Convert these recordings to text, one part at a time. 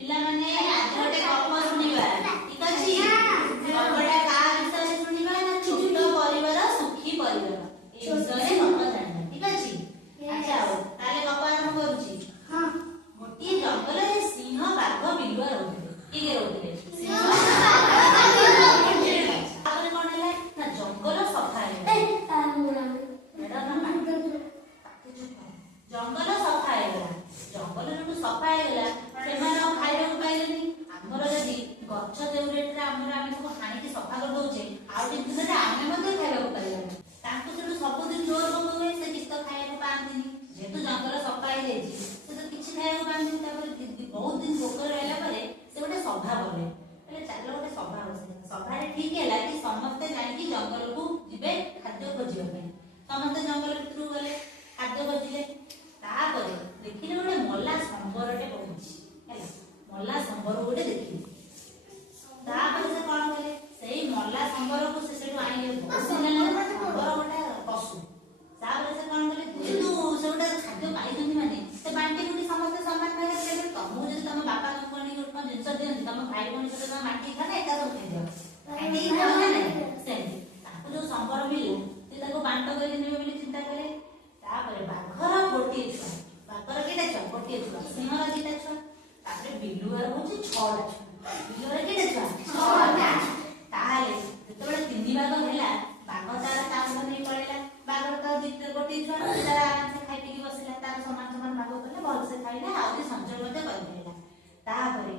ପିଲାମାନେ ଆଜି ଗୋଟେ ଗପ ଶୁଣିବା, ଠିକ ଅଛି? ଗପଟା କାହା ବିଷୟରେ ଶୁଣିବା ନା ଛୋଟ ପରିବାର ସୁଖୀ ପରିବାର ଏ ବିଷୟରେ ଗପ ଜାଣିବା, ଠିକ ଅଛି? ଆଚ୍ଛା ଆଉ ତାହେଲେ ଗପ ଆରମ୍ଭ କରୁଛି। ଗୋଟିଏ ଜଙ୍ଗଲରେ ସିଂହ ବାଘ ବିଲୁଆ ରହୁଥିଲେ। କିଏ ରହୁଥିଲେ? ତାପରେ କଣ ହେଲା ନା ଜଙ୍ଗଲ ସଫା ହେଇଗଲା। ଜଙ୍ଗଲ ସଫା ହେଇଗଲା। ଜଙ୍ଗଲ ଯୋଠୁ ସଫା ହେଇଗଲା ସେମାନେ ଆଉ ଖାଇବାକୁ ପାଇଲେନି। ଆମର ଯଦି ଗଛ ଯେଉଁ ରେଟରେ ଆମେ ସବୁ ହାଣିକି ସଫା କରିଦଉଛେ ଆଉ କିଛି ଦିନରେ ଆମେ ମଧ୍ୟ ଖାଇବାକୁ ପାଇବାନି। ତାଙ୍କୁ ସେଠୁ ସବୁଦିନ ଜୋର ଭୋକ ହୁଏ, ସେ କିଛି ତ ଖାଇବାକୁ ପାଆନ୍ତିନି। ଯେହେତୁ ଜଙ୍ଗଲ ସଫା ହେଇଯାଇଛି ସେ ତ କିଛି ଖାଇବାକୁ ପାଆନ୍ତିନି। ତାପରେ ବହୁତ ଦିନ ଭୋକରେ ରହିଲା ପରେ ସେ ଗୋଟେ ସଭା କଲେ, ହେଲେ ଚାଲ ଗୋଟେ ସଭା ବସିବା। ସଭାରେ ଠିକ ହେଲା କି ସମସ୍ତେ ଯାଇକି ଜଙ୍ଗଲକୁ ଯିବେ ଖାଦ୍ୟ ଖୋଜିବା ପାଇଁ। ସମସ୍ତେ ଜଙ୍ଗଲ ଭିତରକୁ ଗଲେ, ଖାଦ୍ୟ ଖୋଜିଲେ। ତାପରେ ଦେଖିଲେ ଗୋଟେ ମଲା ସମ୍ବରଟେ ପଡୁଛି, ହେଲା ମଲା ସମ୍ବର ଗୋଟେ ଦେଖିଲେ। ତାପରେ ସେ କଣ କଲେ, ସେଇ ମଲା ସମ୍ବରକୁ ସେ ସେଠୁ ଆଣିଲେ। ସମ୍ବର ଗୋଟେ ପଶୁ। ତାପରେ ସେ କଣ କଲେ, ଯେହେତୁ ସେ ଗୋଟେ ଖାଦ୍ୟ ପାଇଛନ୍ତି ମାନେ ସେ ବାଣ୍ଟି ବୁଟି ସମସ୍ତେ ସମାନ ଭାବରେ ଖାଇବେ। ତମକୁ ଯଦି ତମ ବାପା ତମକୁ ଆଣିକି ଗୋଟେ ଜିନିଷ ଦିଅନ୍ତି, ତମ ଭାଇ ଭଉଣୀ ସହିତ ତମେ ବାଣ୍ଟିକି ଖାଅ ନା ଏକା ସବୁ ଖାଇଦିଅ? ବାଣ୍ଟିକି ଖାଅ ନା ନାହିଁ? ସେମିତି ତାଙ୍କୁ ଯୋଉ ସମ୍ବର ମିଳିଲା ସେ ତାକୁ ବାଣ୍ଟ କରିକି ନେବେ ବୋଲି ଚିନ୍ତା କଲେ। ତାପରେ ବାଘର ଗୋଟିଏ ଛୁଆ, ବାଘର କେଇଟା ଛୁଆ? ଗୋଟିଏ ଛୁଆ। ସିଂହର ଦିଟା ଛୁଆ। ତାପରେ ବିଲୁଆର ହଉଛି 6ଟା ଛୁଆ। ବିଲୁଆର କେଇଟା ଛୁଆ? 6ଟା। ତାହେଲେ ଯେତେବେଳେ 3 ଭାଗ ହେଲା, ବାଘ ତାର ଚାଷ ନେଇ ପଳେଇଲା। ବାଘର ତ ଗୋଟିଏ ଛୁଆ, ସେ ତାର ଆରାମସେ ଖାଇ ପିଇକି ବସିଲା। ତାର ସମାନ ସମାନ ଭାଗ କଲେ, ଭଲସେ ଖାଇଲା, ଆହୁରି ସଞ୍ଚୟ ମଧ୍ୟ କରିପାରିଲା। ତାପରେ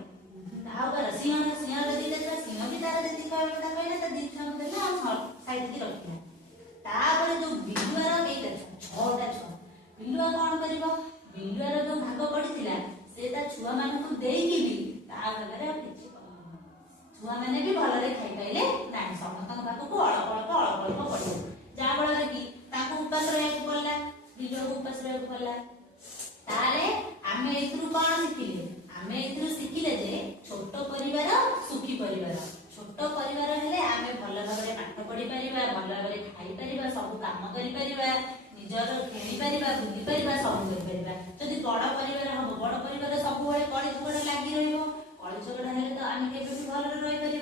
ଆଉ କଣ ସିଂହର ଦିଟା ଛୁଆ, ସିଂହ ବି ତାର ଯେତିକି ଖାଇବା କଥା ଖାଇଲା, ତା ଦି ଛୁଆଙ୍କୁ ଦେଲା ଆଉ ସାଇତିକି ରଖିଲା। ତାପରେ ଯୋଉ ବିଲୁଆର କେଇଟା ଛୁଆ? 6ଟା ଛୁଆ। ବିଲୁଆ କଣ କରିବ? ବିଲୁଆର ଯୋଉ ଭାଗ ପଡିଥିଲା ସେ ତା ଛୁଆ ମାନଙ୍କୁ ଦେଇକି ବି ତା ଭାଗରେ ଆଉ କିଛି କଲାନି। ଛୁଆ ମାନେ ବି ଭଲରେ ଖାଇପାଇଲେ ନାହିଁ। ସମସ୍ତଙ୍କ ପାଖକୁ ଅଳ୍ପ ଅଳ୍ପ ପଡିଲା, ଯାହା ଫଳରେ କି ତାଙ୍କୁ ଉପାସ ରହିବାକୁ ପଡିଲା, ବିଲୁଆକୁ ଉପାସ ରହିବାକୁ ପଡିଲା। ତାହେଲେ ଆମେ ଏଥିରୁ କଣ ଶିଖିଲେ? ଆମେ ଏଥିରୁ ଶିଖିଲେ ଯେ ଛୋଟ ପରିବାର ସୁଖୀ ପରିବାର। ଛୋଟ ପରିବାର ହେଲେ ଆମେ ଭଲ ଭାବରେ ପାଠ ପଢି ପାରିବା, ଭଲ ଭାବରେ ଖାଇପାରିବା, ସବୁ କାମ କରିପାରିବା, ନିଜର ଖେଳିପାରିବା, ବୁଲିପାରିବା, ସବୁ କରିପାରିବା। ଯଦି ବଡ ପରିବାର ହବ, ବଡ ପରିବାର ସବୁବେଳେ କଳି ଝଗଡା ଲାଗି ରହିବ। କଳି ଝଗଡା ହେଲେ ତ ଆମେ କେବେ ବି ଭଲରେ ରହିପାରିବା